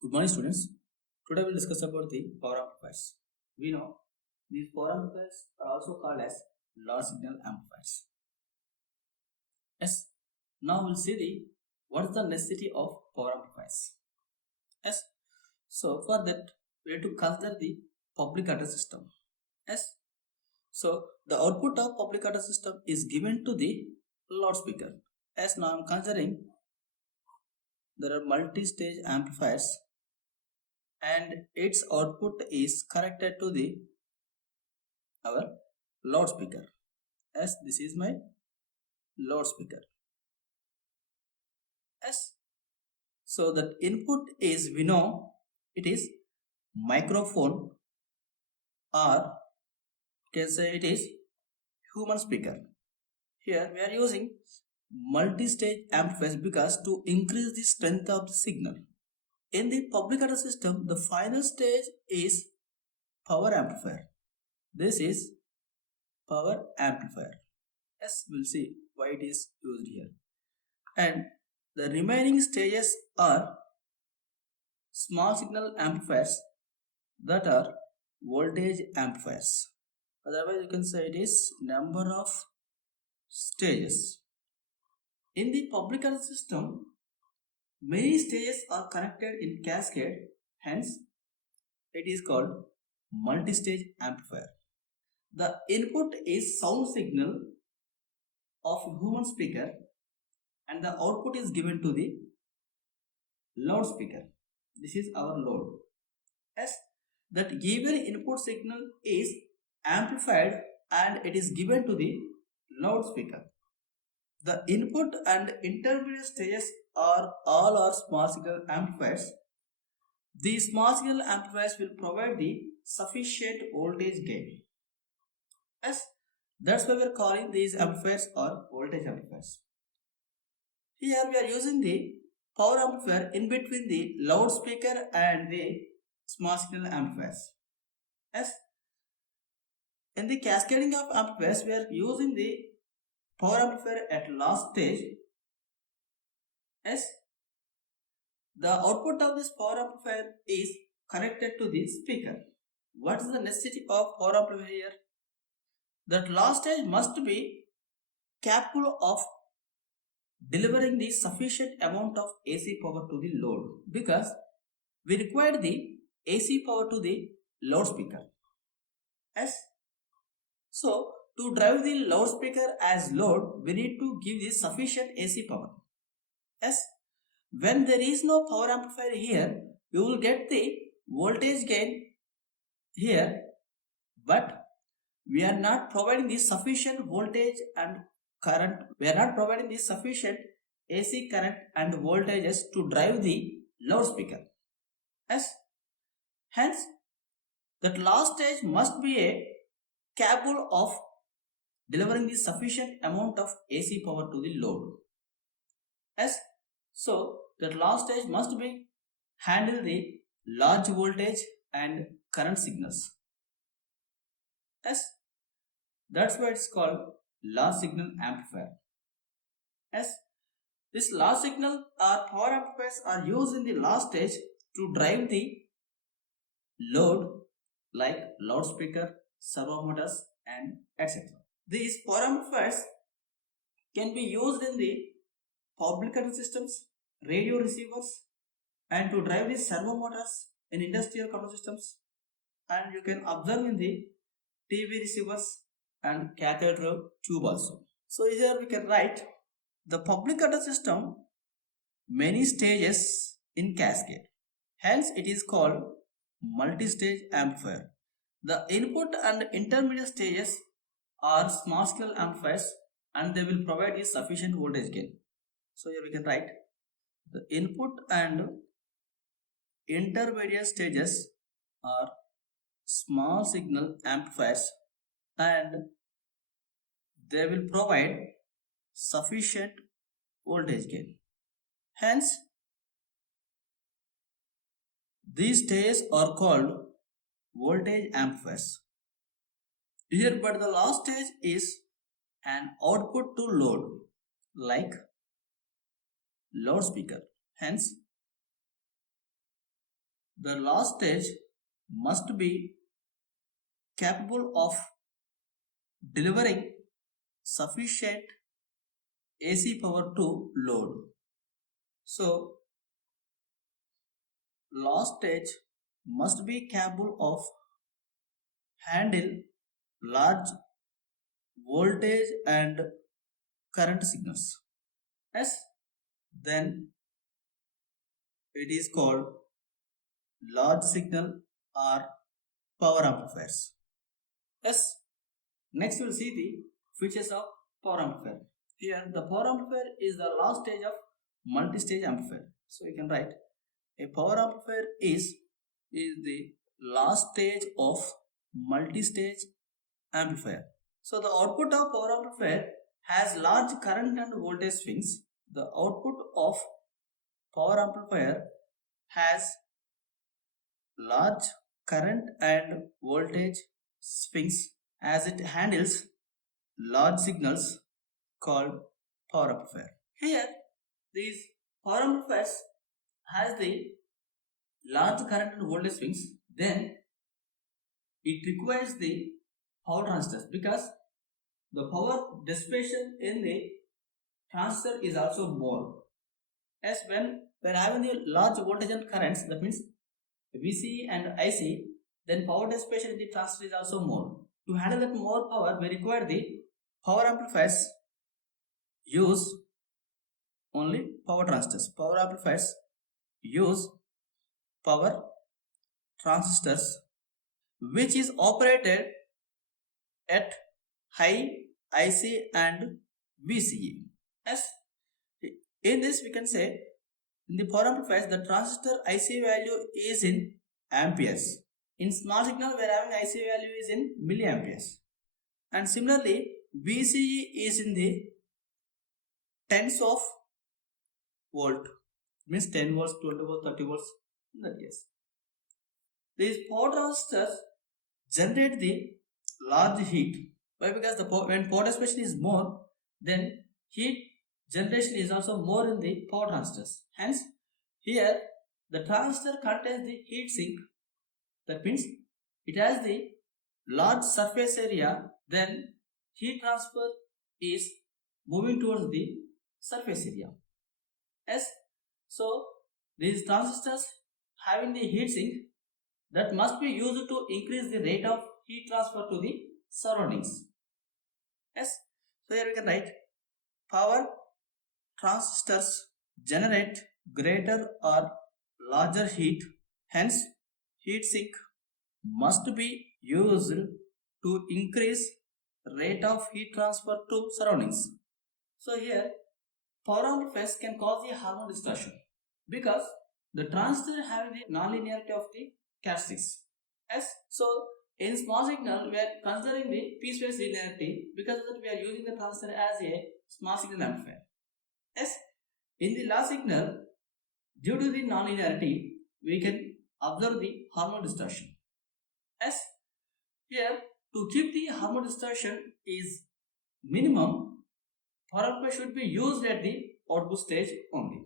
Good morning, students. Today we'll discuss about the power amplifiers. We know these power amplifiers are also called as large signal amplifiers. Yes. Now we'll see the what is the necessity of power amplifiers. Yes. So for that we have to consider the public address system. Yes. So the output of public address system is given to the loudspeaker. As now I'm considering there are multi-stage amplifiers and its output is connected to the our loudspeaker. As this is my loudspeaker. As so that input is, we know it is microphone, or can say it is human speaker. Here we are using multi-stage amplifiers because to increase the strength of the signal. In the public address system, the final stage is power amplifier. This is power amplifier. Yes, we'll see why it is used here. And the remaining stages are small signal amplifiers that are voltage amplifiers. Otherwise, you can say it is number of stages. In the public address system, many stages are connected in cascade, hence it is called multi-stage amplifier. The input is sound signal of human speaker and the output is given to the loudspeaker. This is our load. As that given input signal is amplified and it is given to the loudspeaker. The input and intermediate stages are all are small signal amplifiers. These small signal amplifiers will provide the sufficient voltage gain. As that's why we are calling these amplifiers or voltage amplifiers. Here we are using the power amplifier in between the loudspeaker and the small signal amplifiers. As in the cascading of amplifiers, we are using the power amplifier at last stage. As the output of this power amplifier is connected to the speaker. What is the necessity of power amplifier here? That last stage must be capable of delivering the sufficient amount of AC power to the load, because we require the AC power to the loudspeaker. As so to drive the loudspeaker as load, we need to give the sufficient AC power. As when there is no power amplifier here, you will get the voltage gain here, but we are not providing the sufficient voltage and current. We are not providing the sufficient AC current and voltages to drive the loudspeaker. As hence, that last stage must be capable of delivering the sufficient amount of AC power to the load. As so, that last stage must be handle the large voltage and current signals. As that's why it's called large signal amplifier. As this large signal or power amplifiers are used in the last stage to drive the load like loudspeaker, servo motors, and etc. These power amplifiers can be used in the public address systems, radio receivers, and to drive the servo motors in industrial control systems, and you can observe in the TV receivers and cathedral tube also. So here we can write the public address system many stages in cascade. Hence it is called multi-stage amplifier. The input and intermediate stages are small scale amplifiers and they will provide a sufficient voltage gain. So here we can write the input and intermediate stages are small signal amplifiers and they will provide sufficient voltage gain. Hence, these stages are called voltage amplifiers. Here, but the last stage is an output to load like loudspeaker. Hence, the last stage must be capable of delivering sufficient AC power to load. So, last stage must be capable of handle large voltage and current signals. Yes, then it is called large signal or power amplifiers. Yes, next we'll see the features of power amplifier. Here the power amplifier is the last stage of multi-stage amplifier. So you can write a power amplifier is the last stage of multi-stage amplifier. So the output of power amplifier has large current and voltage swings. The output of power amplifier has large current and voltage swings as it handles large signals called power amplifier. Here, these power amplifiers has the large current and voltage swings. Then it requires the power transistors because the power dissipation in the transistor is also more. As when we are having the large voltage and currents, that means VC and IC, then power dissipation in the transistor is also more. To handle that more power, we require the power amplifiers use only power transistors. Power amplifiers use power transistors which is operated at high IC and VCE. As in this we can say in the power amplifiers the transistor IC value is in amperes. In small signal we are having IC value is in milliamperes. And similarly VCE is in the tens of volt, means 10 volts, 20 volts, 30 volts, in that case. These power transistors generate the large heat. Why? Because when power dissipation is more, then heat generation is also more in the power transistors. Hence, here the transistor contains the heat sink. That means it has the large surface area. Then heat transfer is moving towards the surface area. Yes. So these transistors having the heat sink that must be used to increase the rate of heat transfer to the surroundings. Yes. So here we can write power transistors generate greater or larger heat. Hence heat sink must be used to increase rate of heat transfer to surroundings. So here power amplifiers can cause the Harmonic distortion because the transistor having the nonlinearity of the characteristics. Yes. So in small signal we are considering the piecewise linearity, because of that we are using the transistor as a small signal amplifier. Yes. In the large signal, due to the nonlinearity we can observe the Harmonic distortion. Yes. Here to keep the Harmonic distortion is minimum, power amplifier should be used at the output stage only.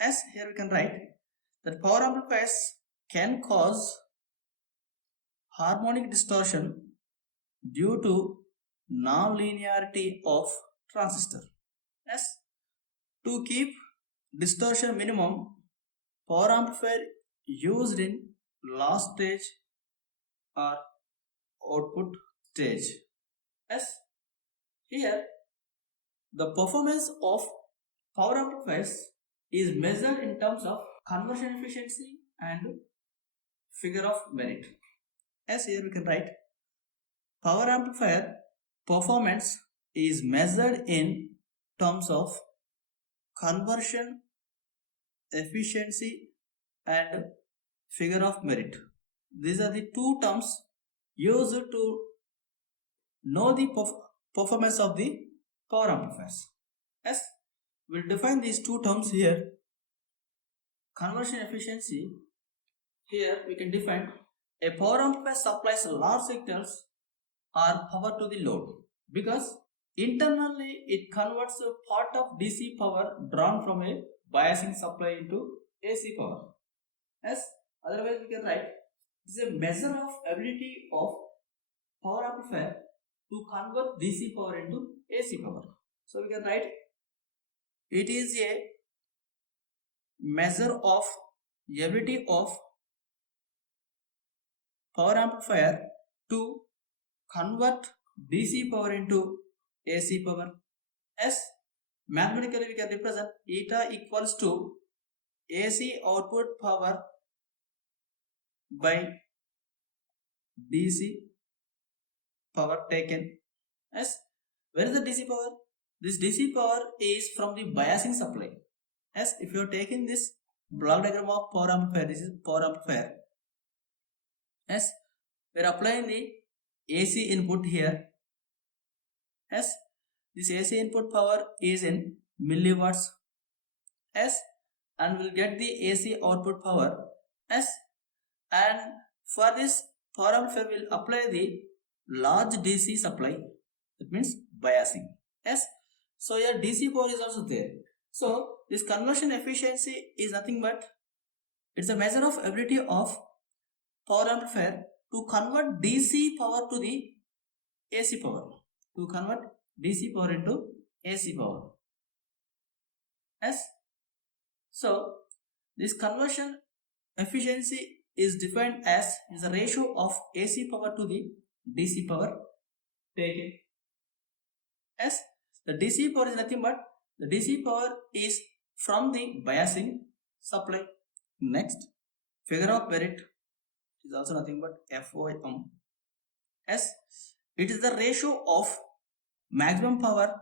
As here we can write that power amplifiers can cause harmonic distortion due to non-linearity of transistor. As to keep distortion minimum, power amplifier used in last stage or output stage. As here the performance of power amplifiers is measured in terms of conversion efficiency and figure of merit. As here we can write power amplifier performance is measured in terms of conversion efficiency and figure of merit. These are the two terms used to know the performance of the power amplifiers. As we'll define these two terms here. Conversion efficiency, here we can define a power amplifier supplies large signals or power to the load because internally it converts a part of DC power drawn from a biasing supply into AC power. Yes, Otherwise, we can write it is a measure of ability of power amplifier to convert DC power into AC power. So we can write it is a measure of ability of power amplifier to convert DC power into AC power. As mathematically we can represent eta equals to AC output power by DC power taken. As where is the DC power? This DC power is from the biasing supply. As if you are taking this block diagram of power amplifier, this is power amplifier. As we are applying the AC input here. As this AC input power is in milliwatts. As and we'll get the AC output power. As and for this power amplifier will apply the large DC supply, that means biasing. Yes, so here DC power is also there. So this conversion efficiency is nothing but it's a measure of ability of power amplifier to convert DC power to the AC power, to convert DC power into AC power. Yes, so this conversion efficiency is defined as is the ratio of AC power to the DC power taken. As the DC power is nothing but the DC power is from the biasing supply. Next, figure of merit is also nothing but FOM. As it is the ratio of maximum power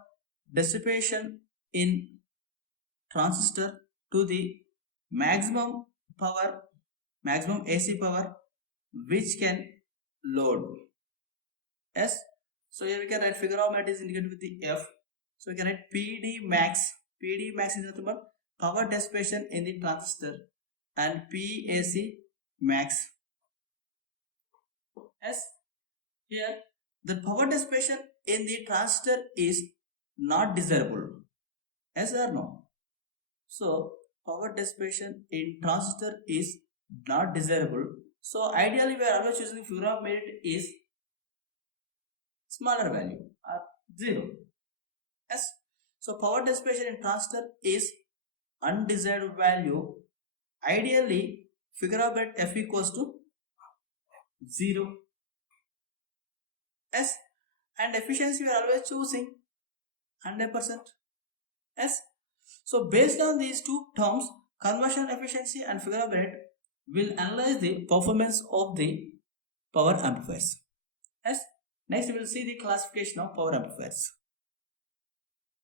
dissipation in transistor to the maximum AC power which can load. Yes, so here we can write figure of merit is indicated with the F. So we can write PD max. PD max is nothing but power dissipation in the transistor, and PAC max. Yes, here the power dissipation in the transistor is not desirable. Yes or no? So power dissipation in transistor is not desirable. So ideally we are always choosing figure of merit is smaller value or 0. Yes. So power dissipation in transistor is undesired value. Ideally figure of merit F equals to 0. Yes. And efficiency we are always choosing 100%. Yes. So based on these two terms, conversion efficiency and figure of merit, will analyze the performance of the power amplifiers. Yes. Next we will see the classification of power amplifiers.